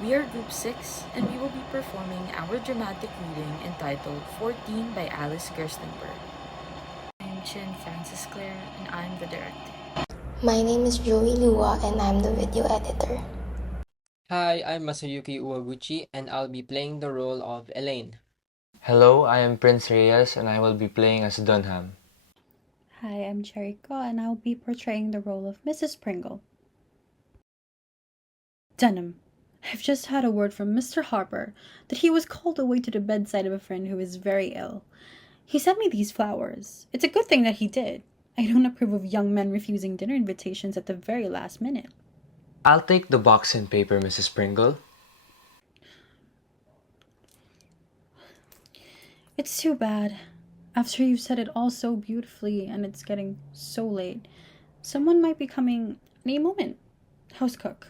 We are Group 6 and we will be performing our dramatic reading entitled 14 by Alice Gerstenberg. I'm Chin Francis Clare and I'm the director. My name is Joie and I'm the video editor. Hi, I'm Yuki Uwaguchi and I'll be playing the role of Elaine. Hello, I am Prince Reyes and I will be playing as Dunham. Hi, I'm Cherie Mae and I'll be portraying the role of Mrs. Pringle. Dunham, I've just had a word from Mr. Harper that he was called away to the bedside of a friend who is very ill. He sent me these flowers. It's a good thing that he did. I don't approve of young men refusing dinner invitations at the very last minute. I'll take the box and paper, Mrs. Pringle. It's too bad. After you've said it all so beautifully and it's getting so late, someone might be coming any moment. House cook.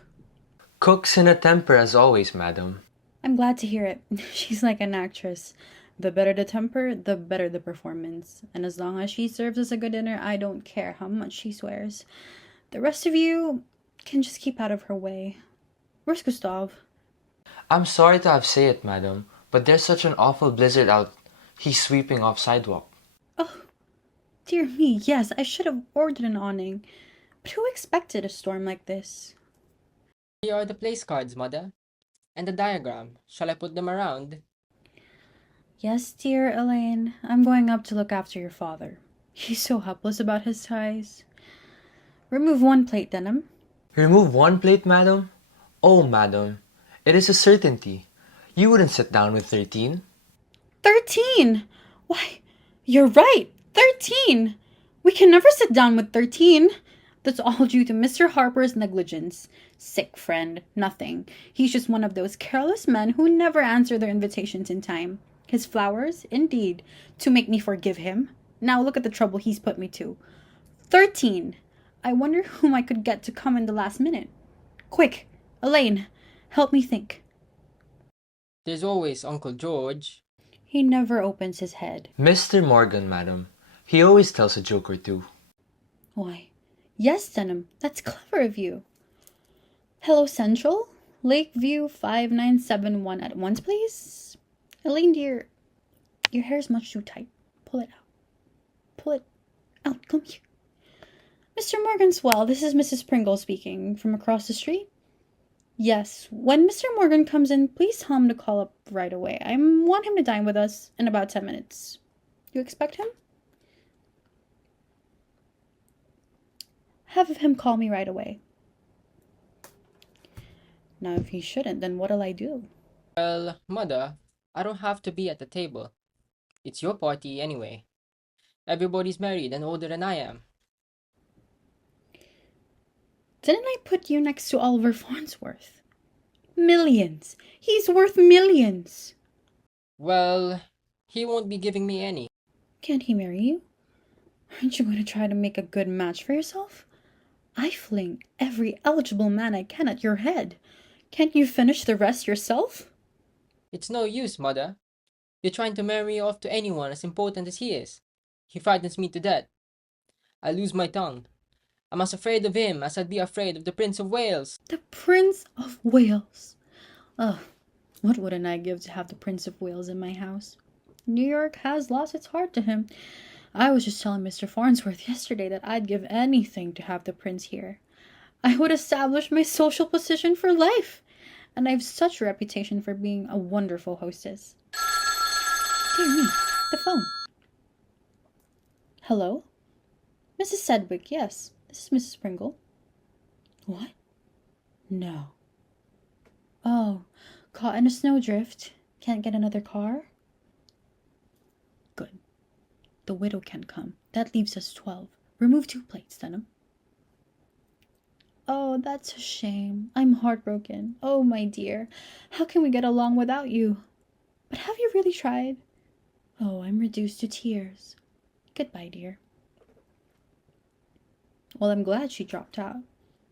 Cook's in a temper as always, madam. I'm glad to hear it. She's like an actress. The better the temper, the better the performance. And as long as she serves us a good dinner, I don't care how much she swears. The rest of you can just keep out of her way. Where's Gustav? I'm sorry to have say it, madam, but there's such an awful blizzard out. He's sweeping off sidewalk. Oh, dear me, yes, I should have ordered an awning. But who expected a storm like this? Here are the place cards, Mother. And the diagram. Shall I put them around? Yes, dear Elaine, I'm going up to look after your father. He's so helpless about his ties. Remove one plate, Denham. Remove one plate, madam? Oh, madam, it is a certainty. You wouldn't sit down with 13. 13! Why, you're right! 13! We can never sit down with 13. That's all due to Mr. Harper's negligence. Sick friend, nothing. He's just one of those careless men who never answer their invitations in time. His flowers, indeed, to make me forgive him. Now look at the trouble he's put me to. 13! I wonder whom I could get to come in the last minute. Quick, Elaine, help me think. There's always Uncle George. He never opens his head. Mr. Morgan, madam. He always tells a joke or two. Why, yes, Denham, that's clever of you. Hello, Central? Lakeview 5971 at once, please? Elaine, dear, your hair's much too tight. Pull it out. Pull it out. Come here. Mr. Morgan Swell, this is Mrs. Pringle speaking from across the street. Yes, when Mr. Morgan comes in, please tell him to call up right away. I want him to dine with us in about 10 minutes. You expect him? Have him call me right away. Now, if he shouldn't, then what'll I do? Well, Mother, I don't have to be at the table. It's your party anyway. Everybody's married and older than I am. Didn't I put you next to Oliver Farnsworth? Millions! He's worth millions! Well, he won't be giving me any. Can't he marry you? Aren't you going to try to make a good match for yourself? I fling every eligible man I can at your head. Can't you finish the rest yourself? It's no use, Mother. You're trying to marry me off to anyone as important as he is. He frightens me to death. I lose my tongue. I'm as afraid of him as I'd be afraid of the Prince of Wales. The Prince of Wales. Oh, what wouldn't I give to have the Prince of Wales in my house? New York has lost its heart to him. I was just telling Mr. Farnsworth yesterday that I'd give anything to have the prince here. I would establish my social position for life. And I've such a reputation for being a wonderful hostess. Dear me, the phone. Hello? Mrs. Sedgwick, yes. This is Mrs. Pringle. What? No. Oh, caught in a snowdrift. Can't get another car? Good. The widow can come. That leaves us 12. Remove 2 plates, Denham. Oh, that's a shame. I'm heartbroken. Oh, my dear. How can we get along without you? But have you really tried? Oh, I'm reduced to tears. Goodbye, dear. Well, I'm glad she dropped out.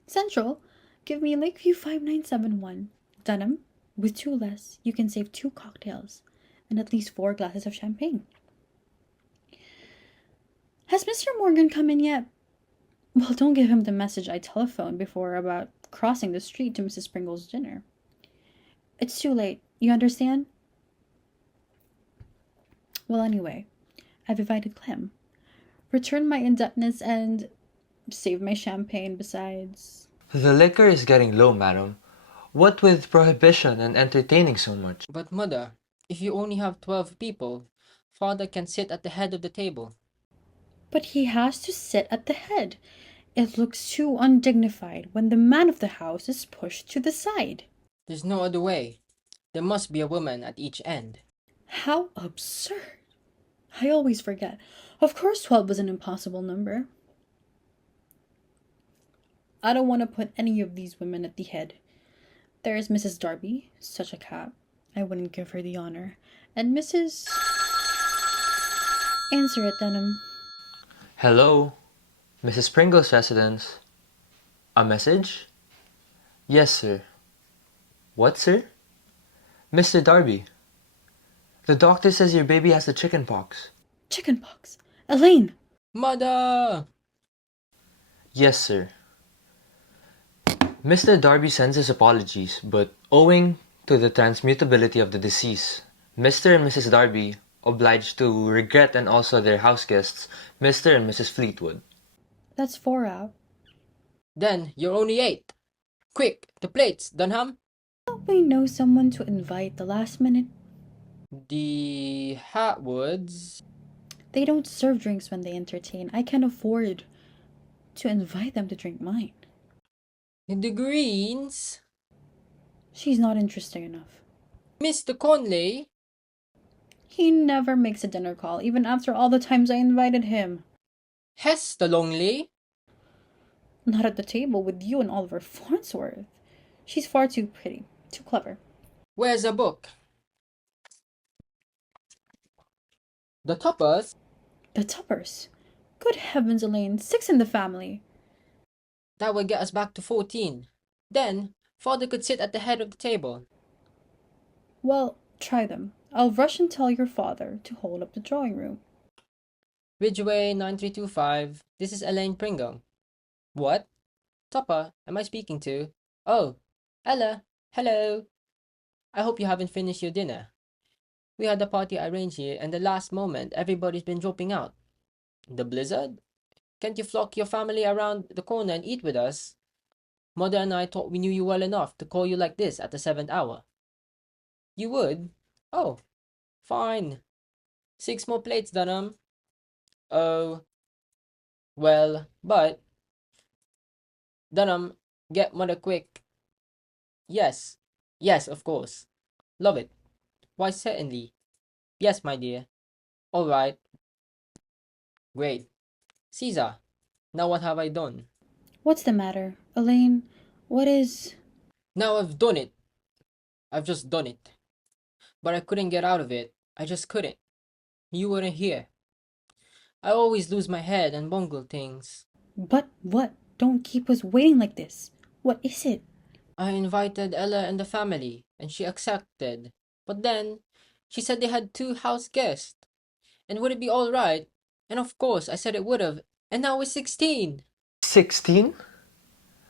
Central, give me Lakeview 5971. Dunham, with 2 less, you can save 2 cocktails and at least 4 glasses of champagne. Has Mr. Morgan come in yet? Well, don't give him the message I telephoned before about crossing the street to Mrs. Pringle's dinner. It's too late. You understand? Well, anyway, I've invited Clem. Return my indebtedness and save my champagne besides. The liquor is getting low, madam. What with prohibition and entertaining so much? But mother, if you only have 12 people, father can sit at the head of the table. But he has to sit at the head. It looks too undignified when the man of the house is pushed to the side. There's no other way. There must be a woman at each end. How absurd. I always forget. Of course 12 was an impossible number. I don't want to put any of these women at the head. There is Mrs. Darby, such a cat. I wouldn't give her the honor. And Mrs. Answer it, Denham. Hello? Mrs. Pringle's residence. A message? Yes, sir. What, sir? Mr. Darby. The doctor says your baby has the chicken pox. Chickenpox. Elaine! Mother! Yes, sir. Mr. Darby sends his apologies, but owing to the transmutability of the disease, Mr. and Mrs. Darby obliged to regret, and also their house guests, Mr. and Mrs. Fleetwood. That's 4 out. Then you're only 8. Quick, the plates, Dunham. Don't we know someone to invite the last minute? The Hatwoods. They don't serve drinks when they entertain. I can't afford to invite them to drink mine. The Greens. She's not interesting enough. Mr. Conley. He never makes a dinner call, even after all the times I invited him. Hester Longley. Not at the table with you and Oliver Farnsworth. She's far too pretty, too clever. Where's a book? The Toppers. The Tuppers. Good heavens, Elaine, 6 in the family. That would get us back to 14. Then, father could sit at the head of the table. Well, try them. I'll rush and tell your father to hold up the drawing room. Ridgeway 9325. This is Elaine Pringle. What? Topper, am I speaking to? Oh, Ella. Hello. I hope you haven't finished your dinner. We had a party arranged here, and the last moment, everybody's been dropping out. The blizzard? Can't you flock your family around the corner and eat with us? Mother and I thought we knew you well enough to call you like this at the 7th hour. You would? Oh, fine. 6 more plates, Dunham. Oh, well, but... Dunham, get mother quick. Yes, of course. Love it. Why, certainly. Yes, my dear. All right. Great. Caesar, now what have I done? What's the matter? Elaine, what is... Now I've done it. I've just done it. But I couldn't get out of it. I just couldn't. You weren't here. I always lose my head and bungle things. But what? Don't keep us waiting like this. What is it? I invited Ella and the family, and she accepted. But then, she said they had 2 house guests. And would it be all right? And of course, I said it would have. And now it's 16. 16?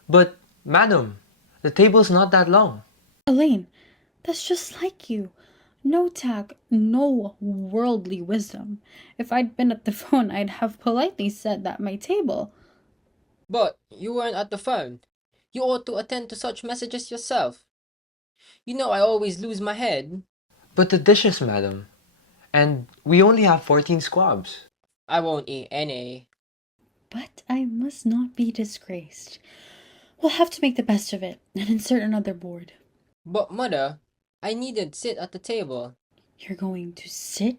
But, madam, the table's not that long. Elaine, that's just like you. No tact, no worldly wisdom. If I'd been at the phone, I'd have politely said that my table. But you weren't at the phone. You ought to attend to such messages yourself. You know I always lose my head. But the dishes, madam. And we only have 14 squabs. I won't eat any. But I must not be disgraced. We'll have to make the best of it and insert another board. But mother, I needed sit at the table. You're going to sit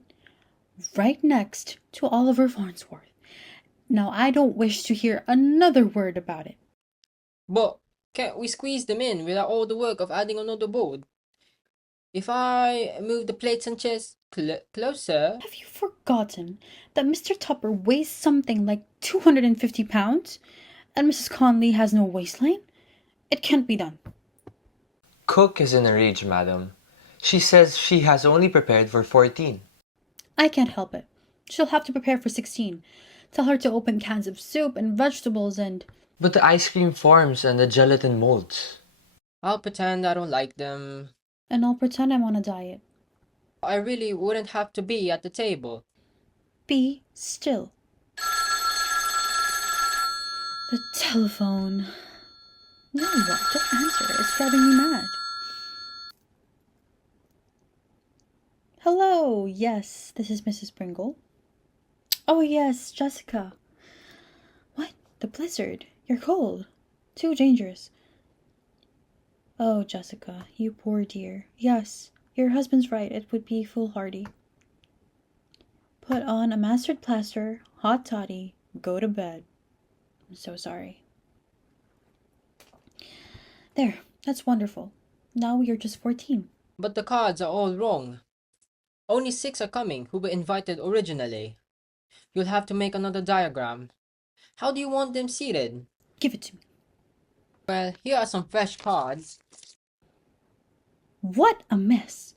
right next to Oliver Farnsworth. Now, I don't wish to hear another word about it. But can't we squeeze them in without all the work of adding another board? If I move the plates and chairs closer... Have you forgotten that Mr. Tupper weighs something like 250 pounds? And Mrs. Conley has no waistline? It can't be done. Cook is in a rage, madam. She says she has only prepared for 14. I can't help it. She'll have to prepare for 16. Tell her to open cans of soup and vegetables and... But the ice cream forms and the gelatin molds. I'll pretend I don't like them. And I'll pretend I'm on a diet. I really wouldn't have to be at the table. Be still. The telephone. No, what? Don't answer. It's driving me mad. Hello. Yes, this is Mrs. Pringle. Oh, yes, Jessica. What? The blizzard. You're cold. Too dangerous. Oh, Jessica, you poor dear. Yes, your husband's right. It would be foolhardy. Put on a mustard plaster, hot toddy, go to bed. I'm so sorry. There, that's wonderful. Now we are just 14. But the cards are all wrong. Only 6 are coming who were invited originally. You'll have to make another diagram. How do you want them seated? Give it to me. Well, here are some fresh cards. What a mess!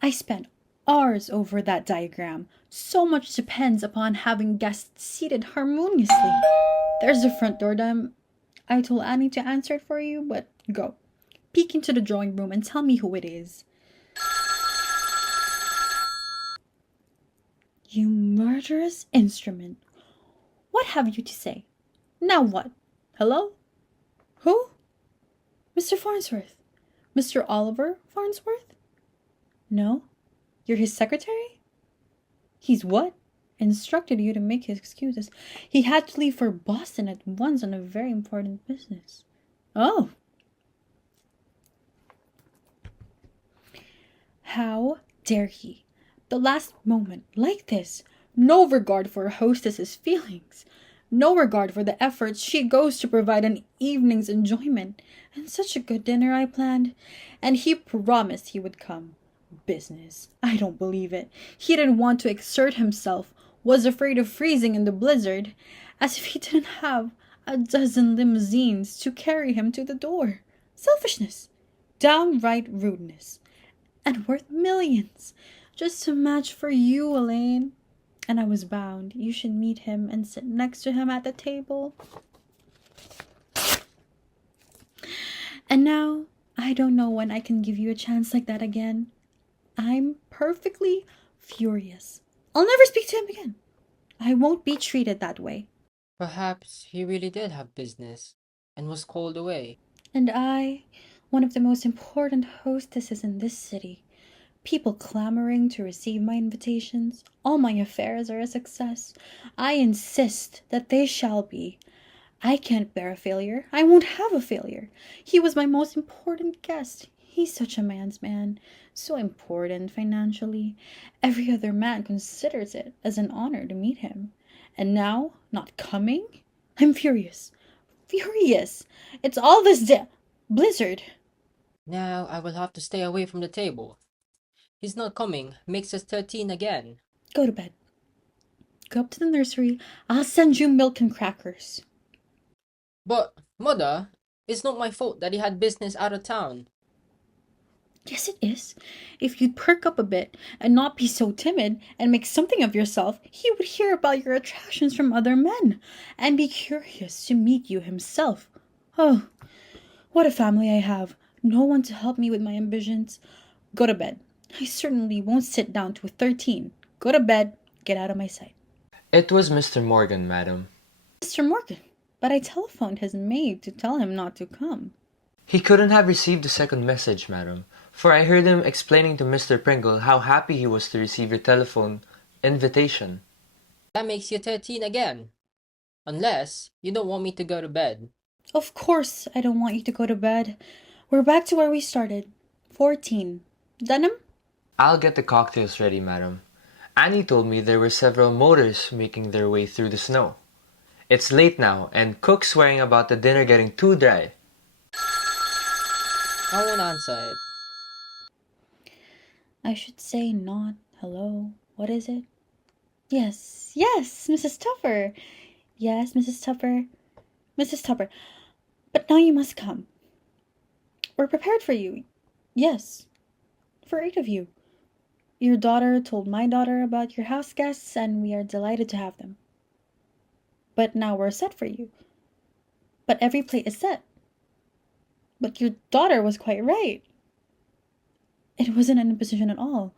I spent hours over that diagram. So much depends upon having guests seated harmoniously. There's the front door, damn. I told Annie to answer it for you, but go. Peek into the drawing room and tell me who it is. You murderous instrument. What have you to say? Now what? Hello? Who? Mr. Farnsworth. Mr. Oliver Farnsworth? No? You're his secretary? He's what? Instructed you to make his excuses. He had to leave for Boston at once on a very important business. Oh. How dare he? The last moment, like this. No regard for a hostess's feelings. No regard for the efforts she goes to provide an evening's enjoyment. And such a good dinner I planned. And he promised he would come. Business. I don't believe it. He didn't want to exert himself. Was afraid of freezing in the blizzard. As if he didn't have a dozen limousines to carry him to the door. Selfishness. Downright rudeness. And worth millions. Just a match for you, Elaine. And I was bound. You should meet him and sit next to him at the table. And now, I don't know when I can give you a chance like that again. I'm perfectly furious. I'll never speak to him again. I won't be treated that way. Perhaps he really did have business and was called away. And I, one of the most important hostesses in this city, people clamoring to receive my invitations. All my affairs are a success. I insist that they shall be. I can't bear a failure. I won't have a failure. He was my most important guest. He's such a man's man. So important financially. Every other man considers it as an honor to meet him. And now, not coming? I'm furious. Furious. It's all this blizzard. Now I will have to stay away from the table. He's not coming. Makes us 13 again. Go to bed. Go up to the nursery. I'll send you milk and crackers. But, Mother, it's not my fault that he had business out of town. Yes, it is. If you'd perk up a bit and not be so timid and make something of yourself, he would hear about your attractions from other men and be curious to meet you himself. Oh, what a family I have. No one to help me with my ambitions. Go to bed. I certainly won't sit down to 13. Go to bed. Get out of my sight. It was Mr. Morgan, madam. Mr. Morgan, but I telephoned his maid to tell him not to come. He couldn't have received the second message, madam, for I heard him explaining to Mr. Pringle how happy he was to receive your telephone invitation. That makes you 13 again. Unless you don't want me to go to bed. Of course I don't want you to go to bed. We're back to where we started. 14. Denim? I'll get the cocktails ready, madam. Annie told me there were several motors making their way through the snow. It's late now, and Cook's worrying about the dinner getting too dry. I won't answer it. I should say not. Hello. What is it? Yes, Mrs. Tupper. Yes, Mrs. Tupper. Mrs. Tupper. But now you must come. We're prepared for you. Yes. For 8 of you. Your daughter told my daughter about your house guests, and we are delighted to have them. But now we're set for you. But every plate is set. But your daughter was quite right. It wasn't an imposition at all.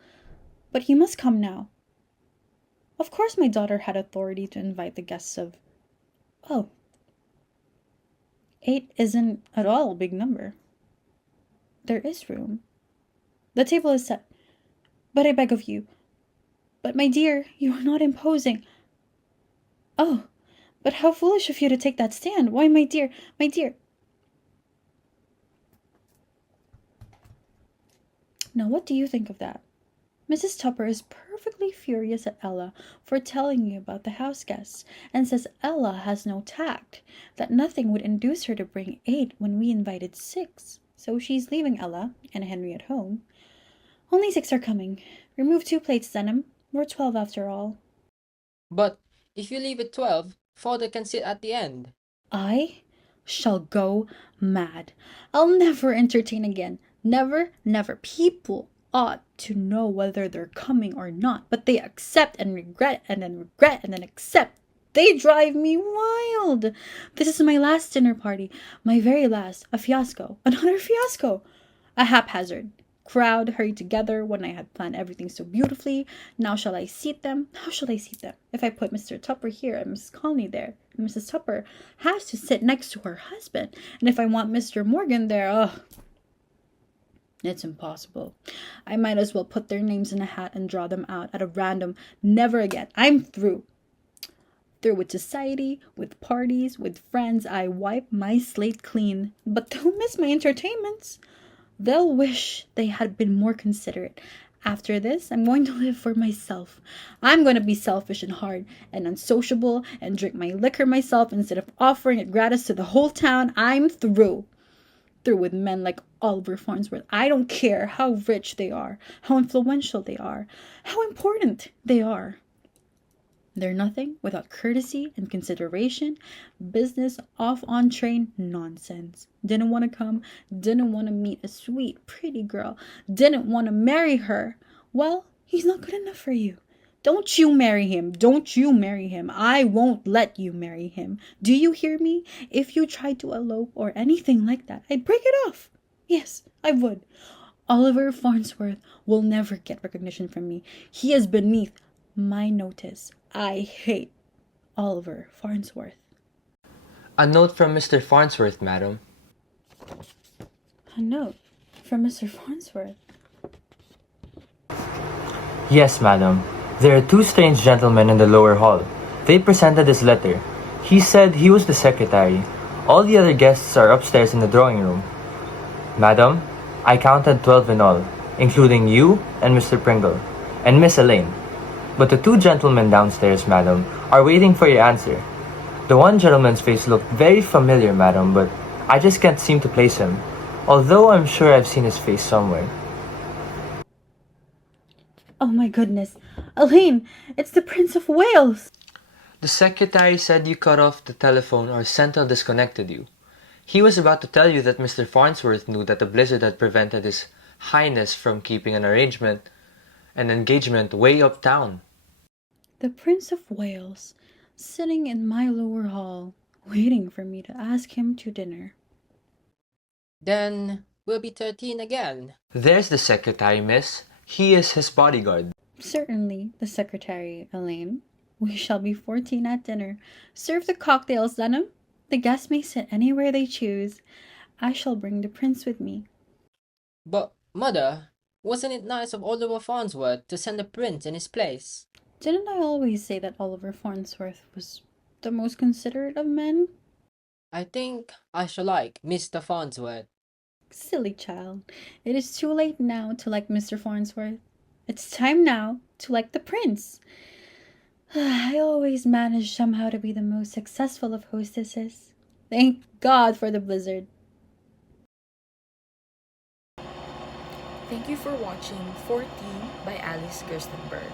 But he must come now. Of course my daughter had authority to invite the guests of... Oh. 8 isn't at all a big number. There is room. The table is set. But I beg of you. But my dear, you are not imposing. Oh, but how foolish of you to take that stand. Why, my dear, my dear. Now, what do you think of that? Mrs. Tupper is perfectly furious at Ella for telling you about the house guests, and says Ella has no tact, that nothing would induce her to bring 8 when we invited 6. So she's leaving Ella and Henry at home. Only 6 are coming. Remove 2 plates, Denham. We're 12 after all. But if you leave at 12, father can sit at the end. I shall go mad. I'll never entertain again. Never, never. People ought to know whether they're coming or not, but they accept and regret and then regret and then accept. They drive me wild. This is my last dinner party, my very last. A fiasco, another fiasco, a haphazard. Crowd hurried together when I had planned everything so beautifully. Now shall I seat them? How shall I seat them? If I put Mr. Tupper here and Mrs. Conley there, and Mrs. Tupper has to sit next to her husband, and if I want Mr. Morgan there, it's impossible. I might as well put their names in a hat and draw them out at a random. Never again. I'm through. Through with society, with parties, with friends. I wipe my slate clean. But don't miss my entertainments. They'll wish they had been more considerate. After this, I'm going to live for myself. I'm going to be selfish and hard and unsociable and drink my liquor myself instead of offering it gratis to the whole town. I'm through. Through with men like Oliver Farnsworth. I don't care how rich they are, how influential they are, how important they are. They're nothing without courtesy and consideration. Business off on train nonsense. Didn't want to come, didn't want to meet a sweet, pretty girl, didn't want to marry her. Well, he's not good enough for you. Don't you marry him. Don't you marry him. I won't let you marry him. Do you hear me? If you tried to elope or anything like that, I'd break it off. Yes, I would. Oliver Farnsworth will never get recognition from me. He is beneath my notice. I hate Oliver Farnsworth. A note from Mr. Farnsworth, madam. A note from Mr. Farnsworth. Yes, madam. There are 2 strange gentlemen in the lower hall. They presented this letter. He said he was the secretary. All the other guests are upstairs in the drawing room. Madam, I counted 12 in all, including you and Mr. Pringle, and Miss Elaine. But the 2 gentlemen downstairs, madam, are waiting for your answer. The one gentleman's face looked very familiar, madam, but I just can't seem to place him, although I'm sure I've seen his face somewhere. Oh my goodness. Elaine, it's the Prince of Wales. The secretary said you cut off the telephone or Central disconnected you. He was about to tell you that Mr. Farnsworth knew that the blizzard had prevented His Highness from keeping an engagement way uptown. The Prince of Wales, sitting in my lower hall, waiting for me to ask him to dinner. Then we'll be 13 again. There's the secretary, miss. He is his bodyguard. Certainly, the secretary, Elaine. We shall be 14 at dinner. Serve the cocktails, Denham. The guests may sit anywhere they choose. I shall bring the prince with me. But, Mother, wasn't it nice of Oliver Farnsworth to send the prince in his place? Didn't I always say that Oliver Farnsworth was the most considerate of men? I think I shall like Mr. Farnsworth. Silly child. It is too late now to like Mr. Farnsworth. It's time now to like the prince. I always manage somehow to be the most successful of hostesses. Thank God for the blizzard. Thank you for watching 14 by Alice Gerstenberg.